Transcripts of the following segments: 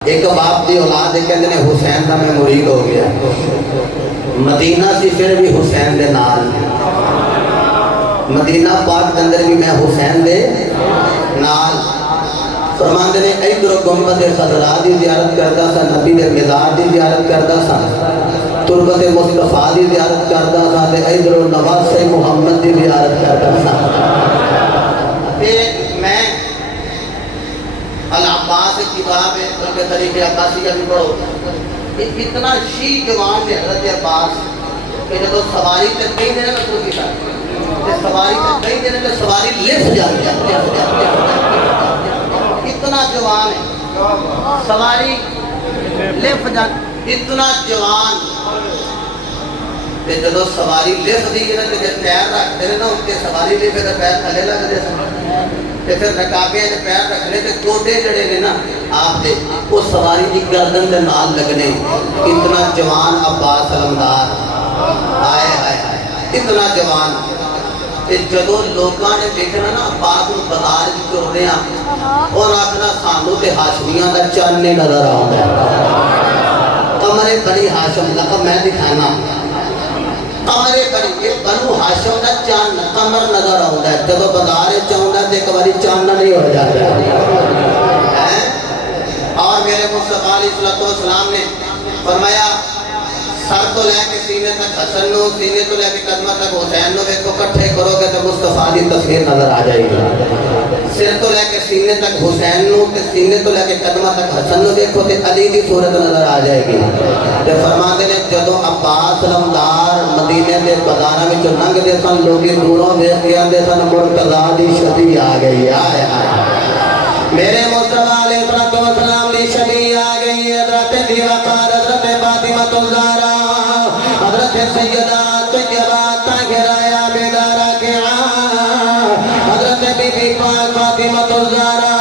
ایک باپ دی اولاد کہندے نے حسین دا میں مرید ہو گیا، مدینہ سی پھر بھی حسین دے نال، مدینہ پاک دے اندر بھی میں حسین دے نال۔ فرماندے نے ادھر گنبد خضرا دی زیارت کردا سا، نبی دے مزار دی زیارت کردا سا، تربت مصطفیٰ دی زیارت کردا سا، تے ادھر نواز محمد دی زیارت کردا سا۔ تے میں العباس ایک کتاب ہے بلکہ طریق عباسیہ بھی پڑھو، اتنا شیع جوان ہے حضرت عباس کہ جب سواری تک کہیں دینے میں شروع کیا سواری تک کہیں دینے میں سواری لفٹ جاتی ہے، اتنا جوان ہے سواری لفٹ جاتی، اتنا جوان کہ جب سواری لفٹ دی گئے کہ جب پیر رکھ دینے نا ان کے سواری لفٹ ہے پیر تھلے لگ دے سکتے تے پھر رکابے نے پیر رکھنے تے گوڈے جڑے نے نا آپ دے وہ سواری دی گردن دے نال لگنے۔ اتنا جوان عباس علمدار، آئے آئے آئے اتنا جوان، تے جدو لوگاں نے دیکھنا نا عباس کو بازار کی چوڑے اور آخنا سانو تے ہاشمیاں دا چان نے نظر آؤں کمرے بنی ہاشم لقب میں دکھانا، کمرے بنی یہ بنو ہاشم دا چان کمر نظر آؤں ہے، جب بازار چاہوں گا دیکھ باری چاننا نہیں ہو جاتا ہے۔ اور میرے مصطفیٰ علیہ السلام نے فرمایا سر تو لے کے سینے تک حسن نو، سینے تو لے کے قدمہ تک حسین نو، ایک کو کٹھے کرو گے تو مصطفیٰ کی تصویر نظر آ جائے گی۔ سر تو لے کے سینے تک حسین نو، سینے تو لے کے قدمہ تک حسن نو دیکھو تو علی کی صورت نظر آ جائے گی۔ تو فرماتے ہیں جدو عباس علمدار مدینے کے بازاراں وچ لنگ دے سن، لوگی دوروں ویکھ کے آندے سن مرتضیٰ دی شبی آ گئی، آئے میرے مصطفیٰ علیہ السلام دی شبی آ گئی۔ حضرت دی وقار حضرت فاطمہ الزہرا، حضرت سیدہ طیبہ طاہرہ بیدارہ حضرت بی بی پاک فاطمہ الزہرا،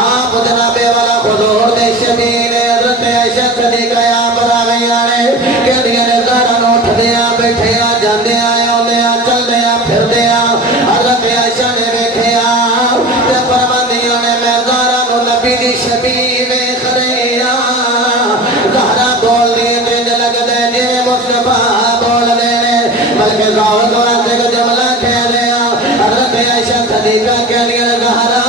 آپ جناب والا حضور دے شبیر حضرت عائشہ صدیقہ آپ راویانے کہ دیئے زہرا نوٹ دیا بیٹھیا جاندیا آؤندیا چل دیا پھر دیا، حضرت عائشہ نے بیٹھیا تے فرماندیوں نے میں زہرا نو نبی دی شبیر خدیا، زہرا بول دیئے تیج لگ دے جیوے مصطفیٰ بول دینے، بلکہ زاوت واسے کو جملہ کہہ دیا۔ حضرت عائشہ صدیقہ کہہ دیا زہرا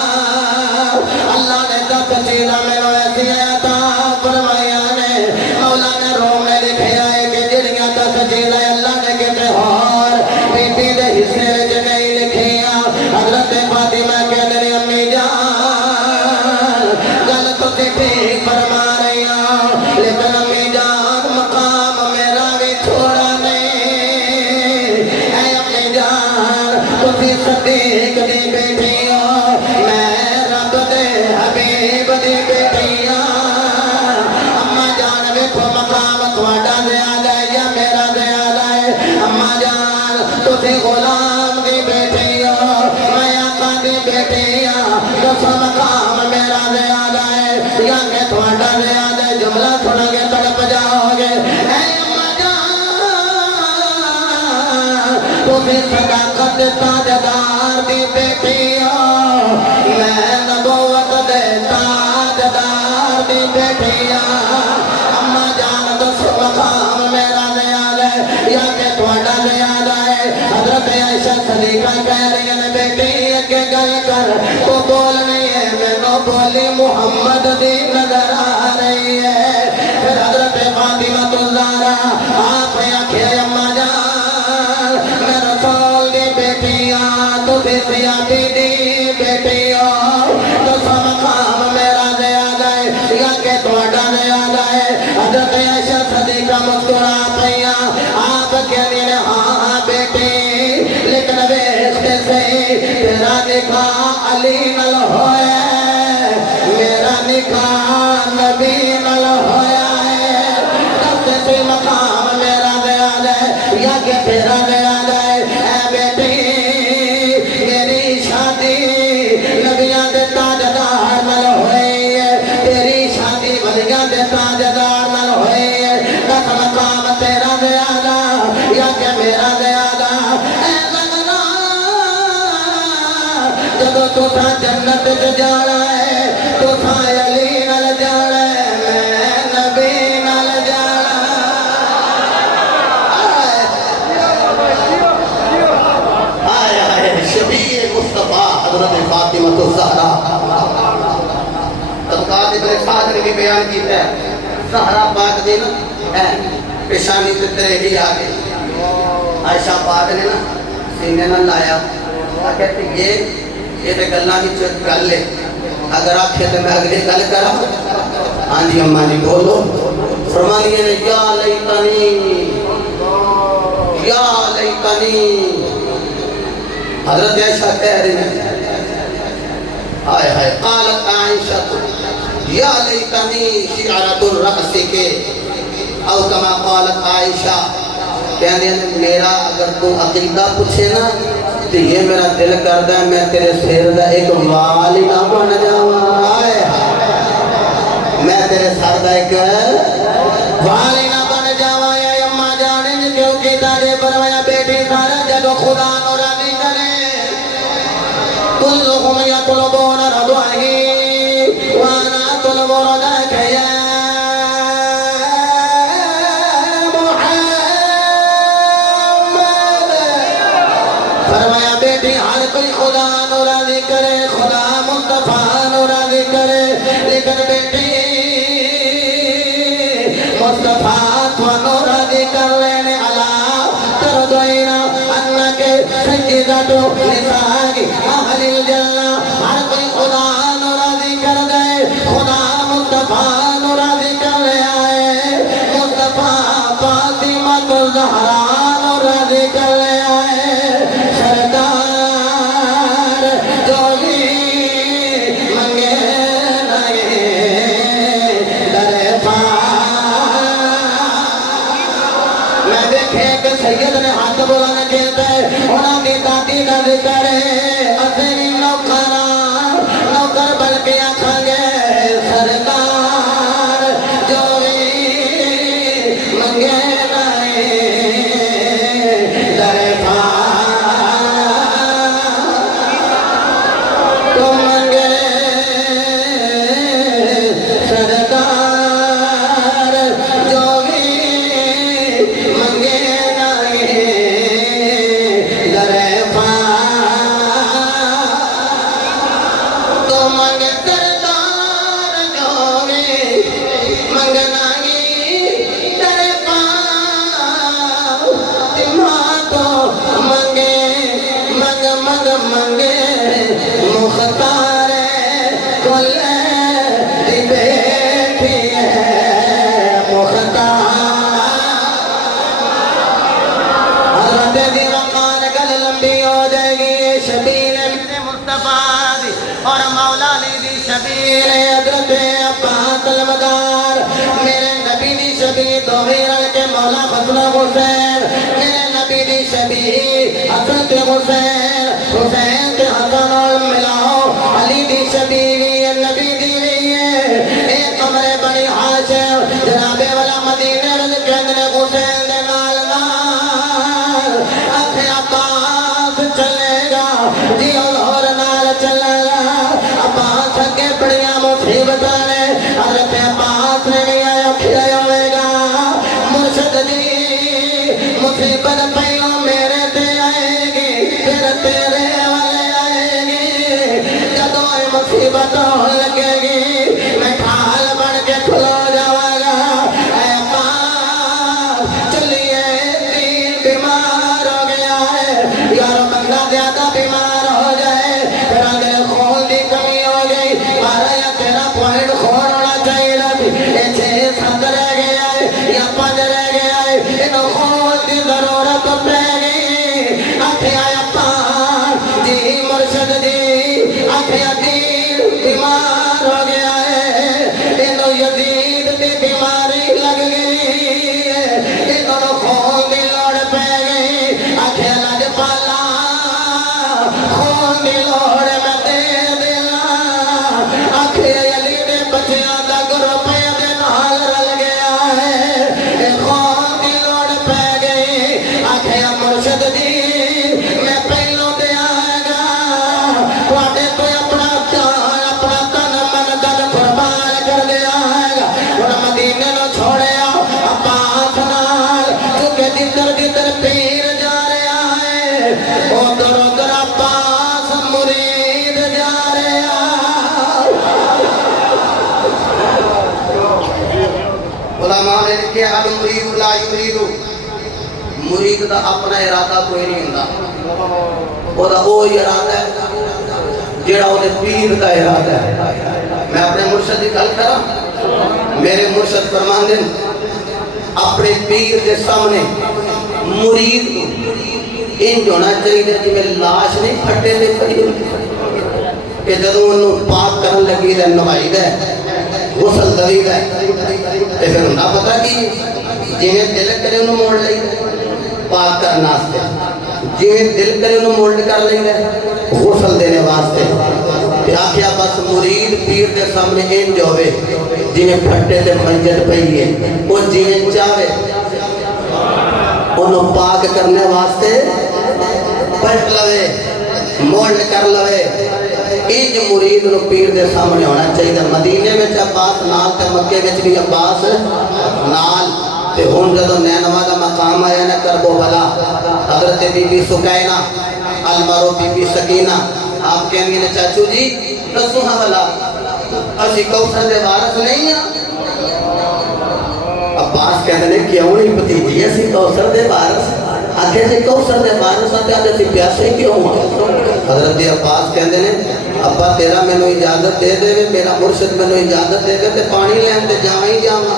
اللہ نے دس چیزہ میں نو ایسی آیتا فرمایا نے، مولا نے روم نے لکھیا ہے کہ جڑیاں دس چیزہ اللہ نے کہتے اور بی بی دے حصے وچ نہیں لکھیا۔ حضرت فاطمہ کہہ دیا امی جان گل تو ٹھیک فرما رہی ہوں، لیکن امی جان مقام میرا بھی چھوڑا نہیں، اے امی جان تسی صدیق دی بیٹی ہو، میں رب دے حبیب دی بیٹی ہوں، اما جان ویکھو مقام تہاڈا زیادہ ہے یا میرا زیادہ ہے، اما جان تسی غلام دی بیٹی ہو، میں آقا دی بیٹی ہوں، دسو مقام میرا زیادہ ہے یا کہ تہاڈا زیادہ ہے؟ جملہ سن کے تڑپ جاؤ گے، اے اما جان تسی صداقت تاجدار دی بیٹی ہو، میں نبوت دے تاجدار دی بیٹی ہوں، اما جان دسو مقام میرا زیادہ ہے یا کہ تہاڈا زیادہ ہے؟ حضرت عائشہ صدیقہ کہہ رہی ہیں بیٹی اگے گل کر، تو بول نہیں ہے مینوں بولی محمد دی نظر آ رہی ہے۔ پھر حضرت فاطمہ الزہرا آپ نے آکھیا اما جان میں رسول دی بیٹی ہاں، تسی سیادی دی بیٹی ہو، دسو مقام میرا زیادہ ہے یا کہ تہاڈا زیادہ ہے؟ حضرت عائشہ صدیقہ مسکرا پئیاں، آپ کہندی نے ہاں بیٹی لیکن ویستے سے تیرا نکاح علی نال ہویا ہے، میرا نکاح نبی نال ہویا ہے، دستے سے مقام میرا زیادہ ہے یا کہ تیرا زیادہ ہے؟ اے بیٹی میری شادی نبیاں دے تاجدار نال ہوئی ہے، تیری شادی ولیاں دے تاجدار نال ہوئی ہے، دس مقام تیرا زیادہ یا کہ میرا زیادہ؟ اے لگنا جدو تساں جنت جانا ہے تساں علی نال جانا ہے، ابن سعد نے بھی بیان کیتا ہے زہرا پاک دی نا پیشانی تے تیرے ہی آگے عائشہ پاک نے نا سینے نہ لایا کہتے یہ تے گلاں وچ گل ہے اگر آکھے تے میں اگلی گل کراں ہاں جی اماں جی بولو فرماندی نے یا لیتنی حضرت عائشہ کہہ رہی ہیں آئے ہائے قالت عائشہ یا لیتنی شعرۃ الرأس کے او کما قالت عائشہ کہنے میرا اگر تو عقیدہ پوچھے نا تو یہ میرا دل کردہ ہے میں تیرے سر دا ایک والی نہ بن جاواں آئے میں تیرے سر دا ایک والی نہ بن جاواں یا اماں جانے کیوں کی تاجے فرمایا بیٹی سارا جب خدا نو راضی کرے کلہم یطلبون رضوانہ وانا اطلب رضاک یا فرمایا بیٹی ہر کوئی خدا نو راضی کرے خدا مصطفیٰ نو راضی کرے لیکن بیٹی مصطفیٰ تو راضی کر لینے اللہ ترضینا انک سیدۃ نساء اہل الجنہ ہر کوئی خدا نو راضی کر دے خدا مصطفیٰ نو راضی کر لے آئے مصطفیٰ فاطمہ الزہرا نو راضی کر لے آئے سرکار جو بھی منگے نہیں در میں دیکھے کہ سید نے ہاتھ بلانا کہتا ہے انہاں دی دادی دا ذکر ہے اصلی نوکر بن کے آکھاں گے سرکار جو بھی منگے نہیں در تو منگے سرکار جو بھی منگے نہیں در تو منگ سرکار جو بھی منگنا گی در ماں تو منگے منگے مختار کل دی بیٹھی ہے مختار حضرت دی وقار گل لمبی ہو جائے گی شبیر مصطفیٰ دی اور مولا علی دی شبیر حضرت عباس المدار میرے نبی دی شبیر دو میرل کے مولا حسن حسین میرے نبی دی شبیر حسن کے حسین حسین کے حسن ملاؤ علی دی شبیر نبی دی ایک کمرے بنی حاشم جناب والا مدینہ رض کے اندر حسین دے نال نال اکھے عباس چلے گا جی اور نال چلے گا عباس کے بڑیاں مصیبتاں نے حضرت عباس نے نہیں آیا کھلے ہوئے گا مرشد جی مصیبت پہلو میرے تے آئے گی پھر تیرے والے آئے گی جدو مصیبت لگے گی میں ڈھال بن کے کھلو جاواں گا اے عباس چلیے دین بیمار ہو گیا ہے یار بندہ زیادہ بیمار ہو جائے پھر اگر خون دی کمی ہو گئی 12 یا 13 پوائنٹ خون ہونا چاہیے تھی 6-7 رہ گیا ہے یا 5 رہ گیا ہے انہوں خون دی ضرورت پہ گئی آکھیا عباس جی مرشد جی آکھیا دین بیمار ہو گیا ہے انہوں یزید دی بیماری لگ گئی انہوں خون دی لوڑ پہ گئی آکھیا لاجپالا خون دی لوڑ میں دے دیا آکھیا علی دے بچیاں دا گروپ دے نال رل گیا ہے خون دی لوڑ پہ گئی آکھیا علماء نے لکھا المرید لا یرید مرید دا اپنا ارادہ کوئی نہیں ہوندا او دا وہ ارادہ ہے جڑا وہ پیر دا ارادہ ہے میں اپنے مرشد کی گل کراں میرے مرشد فرماندے اپنے پیر کے سامنے مرید انج ہونا چاہیے جی میں لاش نہیں پھٹے دے پئی کہ جدوں انہوں پاک کرن لگی تے نوائی دے غسل دوی دے تے پھر نہ پتہ کی جویں دل کرے انہوں موڑ لئی پاک کرنا واسطے جویں دل کرے انہوں مولڈ کر لیں گے غسل دینے واسطے کیا بس مرید پیر دے سامنے انج ہوئے جویں پھٹے تے منجر پئی ہے وہ جویں چاہے انہوں پاک کرنے واسطے پلٹ لوے مولڈ کر لوے انج مرید نو پیر دے سامنے ہونا چاہیے مدینے میں عباس نال تے مکے میں بھی عباس نال تے ہن جدوں نینوا دا مقام آیا نا کربو بلا حضرت بی بی سکینہ المرو بی بی سکینہ آپ کہیں گے چاچو جی رسو حوالہ اسی کوثر دے وارث نہیں ہیں عباس کہتے ہیں کیوں نہیں بھتیجی اسی کوثر دے وارث آگے سے کوثر دے وارث آتے آتے سی پیاسے کیوں ہوں حضرت عباس کہتے ہیں ابا تیرا میں نو اجازت دے دے میرا مرشد میں نو اجازت دے دے تے پانی لین تے جاواں ہی جاواں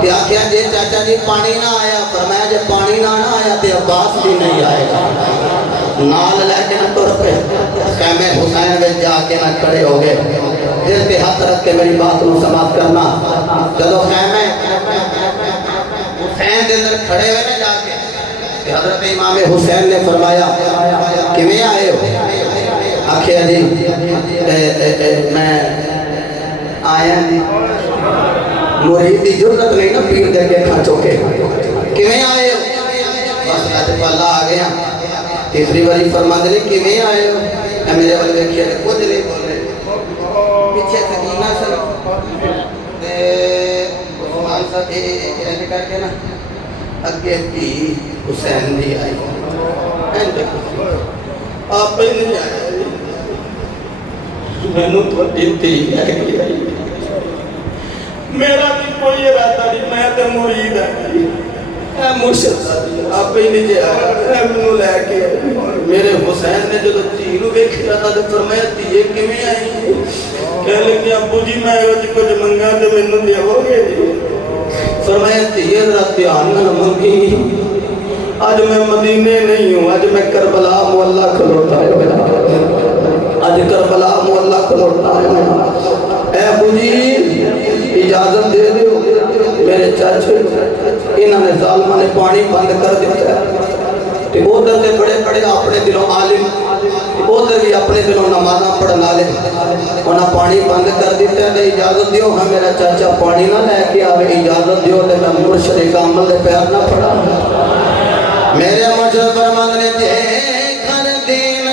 کیا کیا جے چاچا جی پانی نہ آیا فرمایا جے پانی نہ آیا تے عباس بھی نہیں آئے گا نال لے کے نہ تر پہ خیمے حسین میں جا کے نہ کھڑے ہو گئے دل پہ ہاتھ رکھ کے میری بات کو سماعت کرنا جدو خیمے حسین دے اندر کھڑے ہوئے نہ جا کے حضرت امام حسین نے فرمایا کہ میں آئے ہو آخیا جی میں آیا جی مرید دی جرت نہیں نا پیر دے کے کھا چوکے کہ میں آئے ہو بس اللہ پالا آ گیا تیسری باری فرما دے کہ میں آئے ہو اے میرے والے دیکھئے کچھ نہیں بول رہے پیچھے سکینہ سر عثمان صاحب ایسے کر کے نا اگے تھی حسین دی آئی آپ پہ نہیں آئے میں نے تو دیتی آئی میرا بھی کوئی ارادہ نہیں میں تے مرید ہے اے مرشد آپ ہی نہیں جے آیا میں لے کے میرے حسین نے جو تینو ویکھیا تھا تے فرمایا تی یہ کیویں آئی کہہ لگے ابو جی میں اج کچھ منگا تے مینوں دیو گے فرمایا تی یہ ذرا دھیان نال منگی آج میں مدینے نہیں ہوں آج میں کربلا مولا کھلوتا ہے آج کربلا مولا کھلوتا ہے اے ابو جی اجازت دے دیو میرے چاچے انہوں نے ظالمہ نے پانی بند کر دیتا ہے ادھر سے بڑے بڑے اپنے دلوں عالم ادھر بھی اپنے دلوں نمازاں پڑھنا لے انہاں پانی بند کر دیتا ہے اجازت دیو ہاں میرا چاچا پانی نہ لے کے آوے اجازت دیو تے میں مرشد کامل دے پیر نہ پڑھا میرے مرشد فرمان نے دے کر دین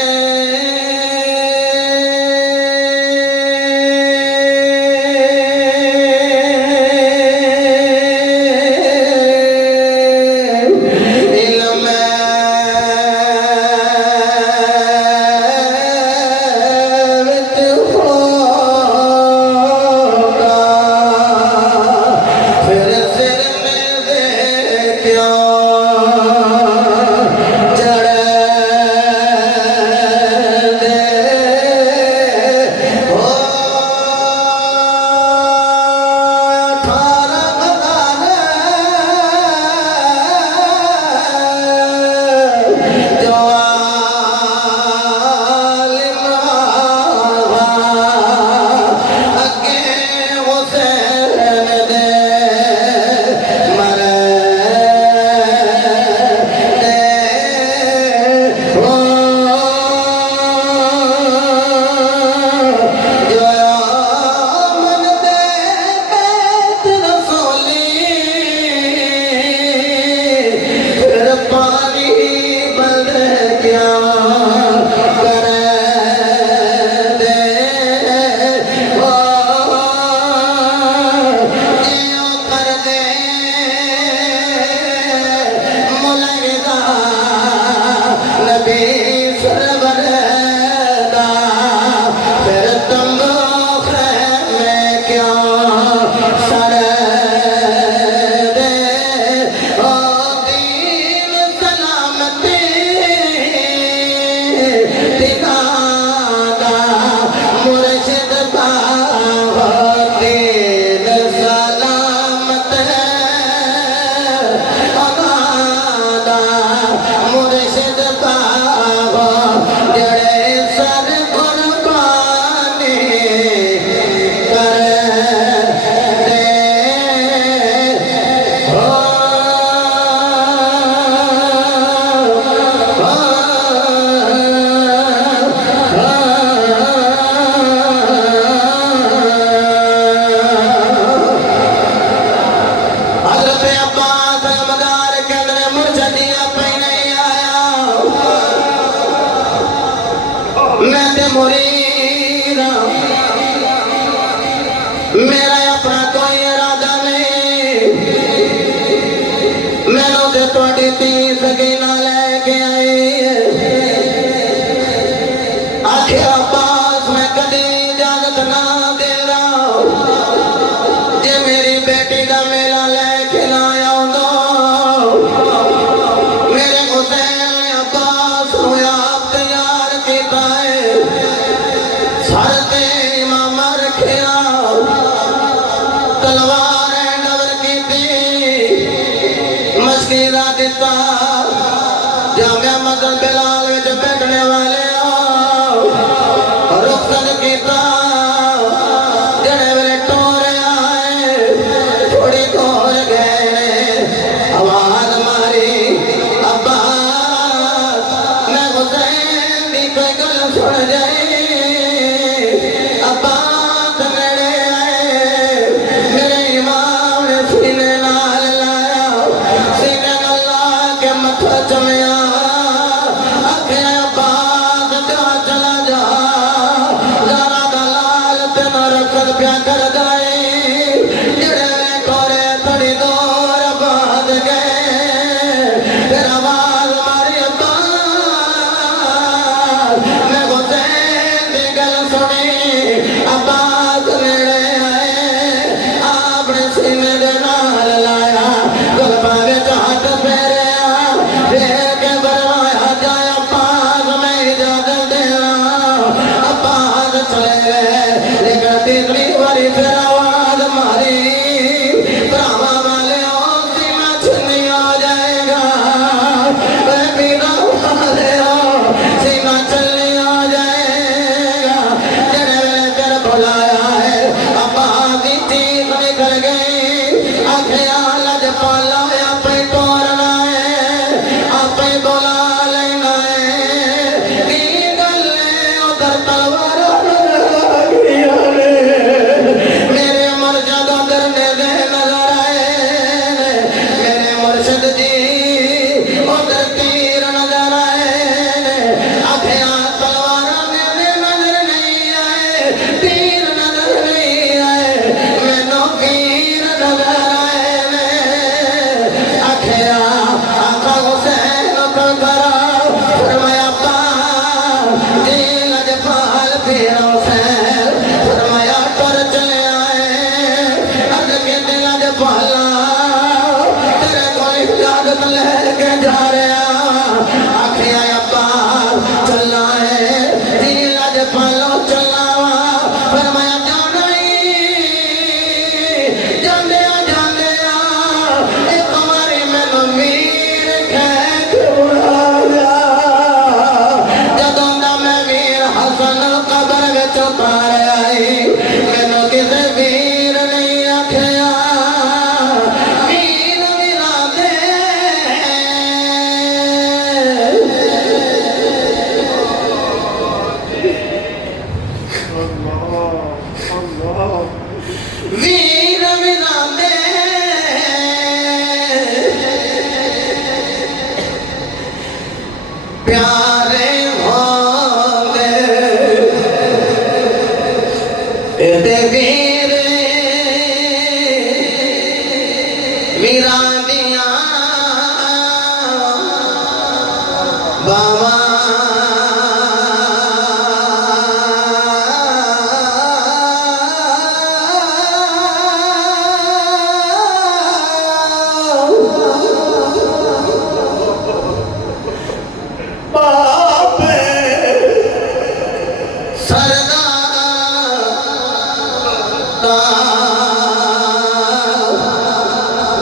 تلوار ڈور کی مشکلہ دیتا جامعہ مسجد بلال وچ بیٹھنے والے رخصت کیتا جڑے ویلے ٹورے آئے تھوڑی دور گئے آواز ماری عباس میں حسین دی کوئی گل سن جائے عباس نیڑے آئے میرے امام نے سینے نال لایا سینے نال لا کے متھا چمیا آکھے عباس جا چلا جا ذرا دلال تین رخصت پیا کر جائے جڑے کورے تھوڑی دور بعد گئے پھر آواز ماری عباس میں حسین دی گل سنی عباس نیڑے آئے آپ نے سینے دے نال لایا گلبا وچ ہاتھ پھیریا پھیر کے فرمایا جائے عباس میں اجازت دینا عباس چلے گئے لیکن تیسری باری پھر آواز ماری براما والے سینہ چھنی آ جائے گا اے میرا والے سینہ چھنی آ جائے گا جڑے ویلے پھر بلایا ہے عباس کی چیز نکل گئی آکھیا لج پالا آپ ہی ٹورنا ہے آپ ہی بلا لینا ہے کی گل ہے ادھر تلوار میرے مرشد ادھر دے نظر آئے میرے مرشد جی ادھر تیر نظر آئے آکھیا تلوار میرے نظر نہیں آئے تیر نظر نہیں آئے مینوں پیر نظر آئے آکھیا آقا حسین کو کرا فرمایا پا جی لجپال پیر حسین فرمایا ٹر چلے آئے عرض کیتی لجپالا تیرے کوئی اجازت لے کے جا رہا آکھیا عباس چلا ہے جی لجپالو چلا فرمایا جانا ہی جاندیا ایک ماری مینوں ویر کہہ کے اڑا گیا جدوں دا میں ویر حسن قبر وچ اتار آئی مینوں کسے ویر نہیں آکھیا ویر ملا دے ویر ملا دے پیارے ہوندے تے ویر ویراں دیاں باواں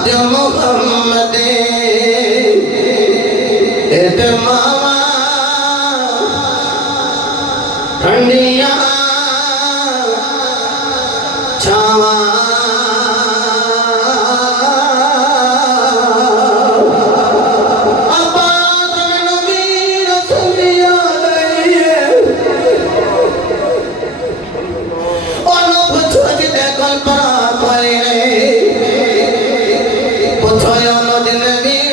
جو محمد ماما ٹھنڈیاں چھاواں عباس مینوں ویر سنیا نہیں ہے انہوں پوچھو جتے کل پرا کوئی نہیں پوچھو انہوں جن ویر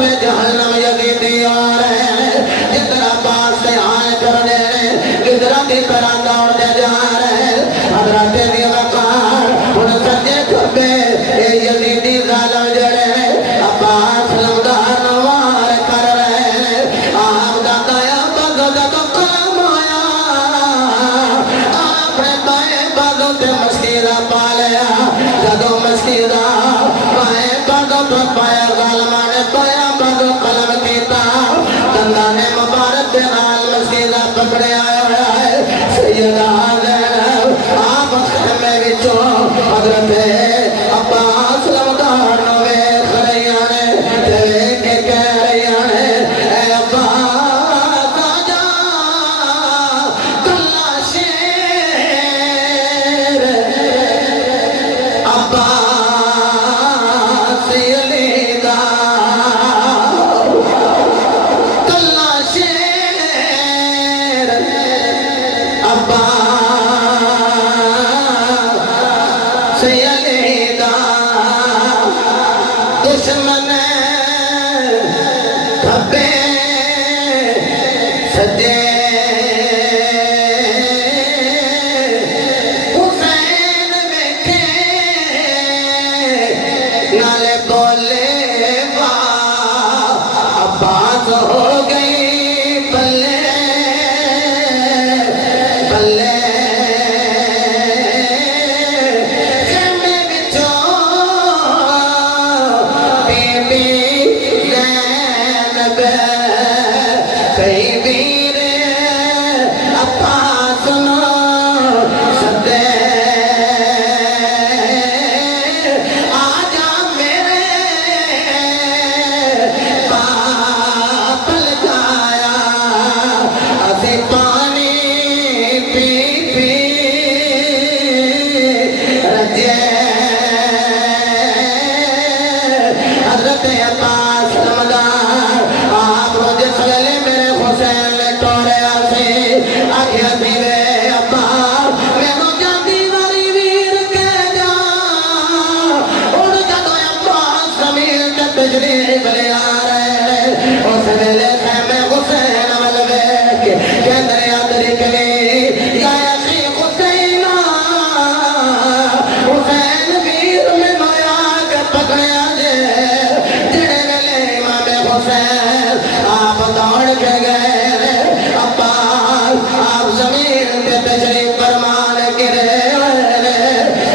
میں جہنم یزیدی آ رہے ہیں جتنا پاس سے آئے کرنے گدرہ کی طرح دوڑتے جا رہے ہیں حضرت دی وقار ان سجے کھبے اے یزیدی ظالم جڑے عباس لمدار نوار کر رہے ہیں آپ دادا یا بازو جدو قلم آیا آپ نے بائیں بازو تے مسکیدہ پا لیا جدو مسکیدہ بائیں بازو تو پایا ظالمہ نے بائیں بازو قلم کیتا دندہ نے مبارک دنال مسکیدہ پکڑے آیا ہے سیدہ زینب آپ خیمے وچوں حضرت عباس لمدار نوے خریانے جوے کے کہہ رہیانے اے عباس آجا کلا شیر عباس علی دا کلا شیر عباس علی دا دشمن کھبے سجے حسین ویکھے نالے بولے با عباس ہو گئی بلے بلے خیمے وچوں بی بی زینب کئی ویر عباس نو سدے آجا میرے باپ لگایا اسی پانی پی پی رجے حضرت عباس لمدار آپ رو جس ویلے میرے حسین نے ٹوریا سے آگیا سی وے ابا میں رو جاندی واری ویر کے جا اڑ جدو عباس زمین کے تجریب لے آ رہے ہیں اس ویلے خیمے حسین والوے کے اندر یادری کلی یا اخی حسینہ حسین ویر میں مایا کے پکڑے آجے جڑے ویلے امام حسین آپ دوڑ کے گئے عباس آپ زمین پہ تشریف فرمان گرے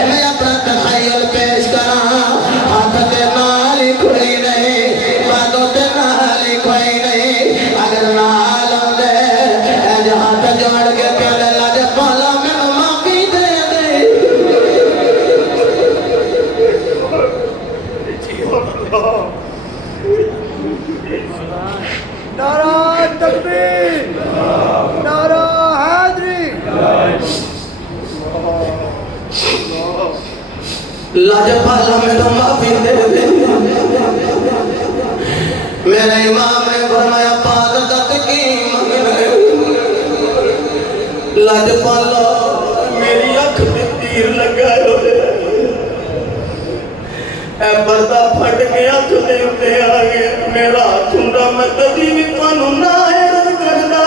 میں اپنا تخیل پیش کرا ہاتھ تے نالی کوئی نہیں باتوں تے نالی کوئی نہیں اگر نال دے اے ہاتھ جوڑ کے کہنے لگے پالا میں معافی دے دے نعرہ تکبیر نعرہ حیدری لاجپالا میں تو معافی دے دے میرے امام نے فرمایا پادت کی مگنے لاجپالا میری اکھ میں تیر لگائے ہوئے اے پردہ پھٹ کے اکھ دے اٹھے آگے میرا ہاتھونڈا میں کبھی بھی پانو نہ حیرت کرنا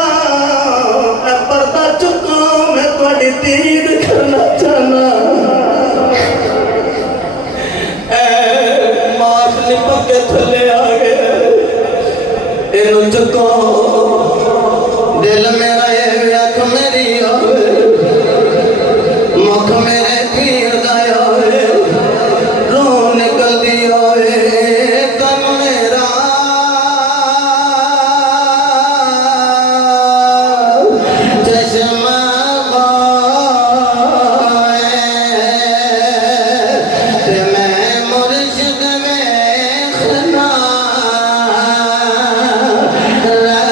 اے پردہ چکا میں توڑی تیر کرنا چاہنا اے ماش لپک کے تھلے آگے انو چکا دل میرا یہ اکھ میری آگے مکھ میرے پیر دایا ہے رو نکل دیا ہے تن میرا چشمہ غائے تے میں مرشد میں خنا رہ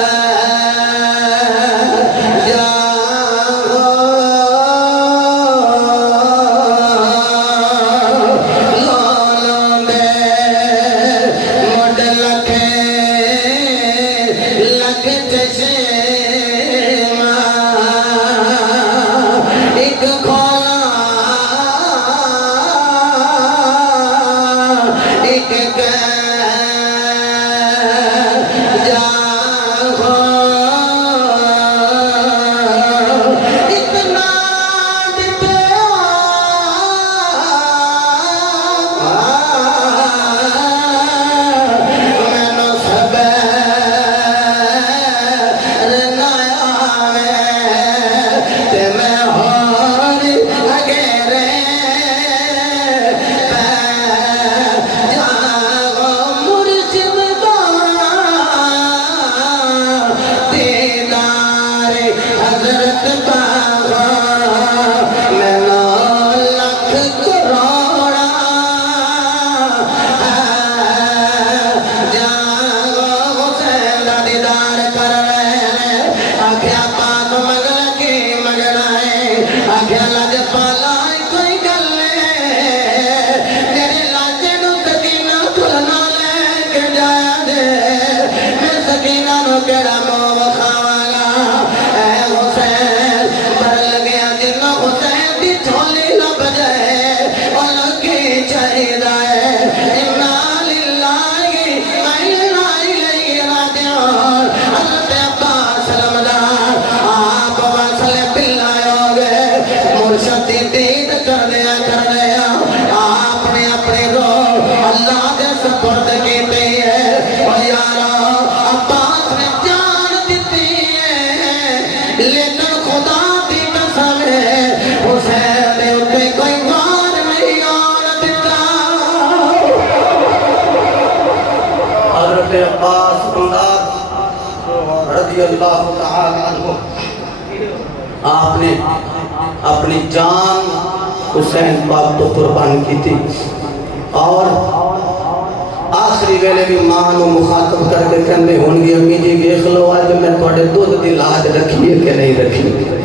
رضی اللہ تعالی عنہ آپ نے اپنی جان حسین پاک تو قربان کی تھی اور آخری ویلے بھی ماں نو مخاطب کر کے کہندے ہون گی امی جی دیکھ لو آج میں تھوڑے دودھ دی لاج رکھی ہے کہ نہیں رکھی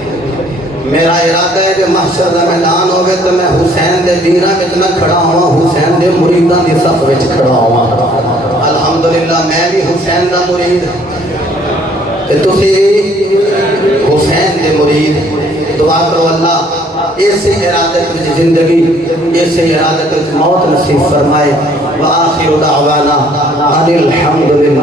میرا ارادہ ہے کہ محشر دا میدان ہوگے تو میں حسین دے ویراں وچ نہ کھڑا ہوا حسین دے مریداں دی صف وچ کھڑا ہوا الحمدللہ میں بھی حسین دا مرید کہ تسی حسین دے مرید دعا کرو اللہ ایسے ارادت وچ زندگی ایسے ارادت وچ موت نصیب فرمائے وآخر دعوانا ان الحمدللہ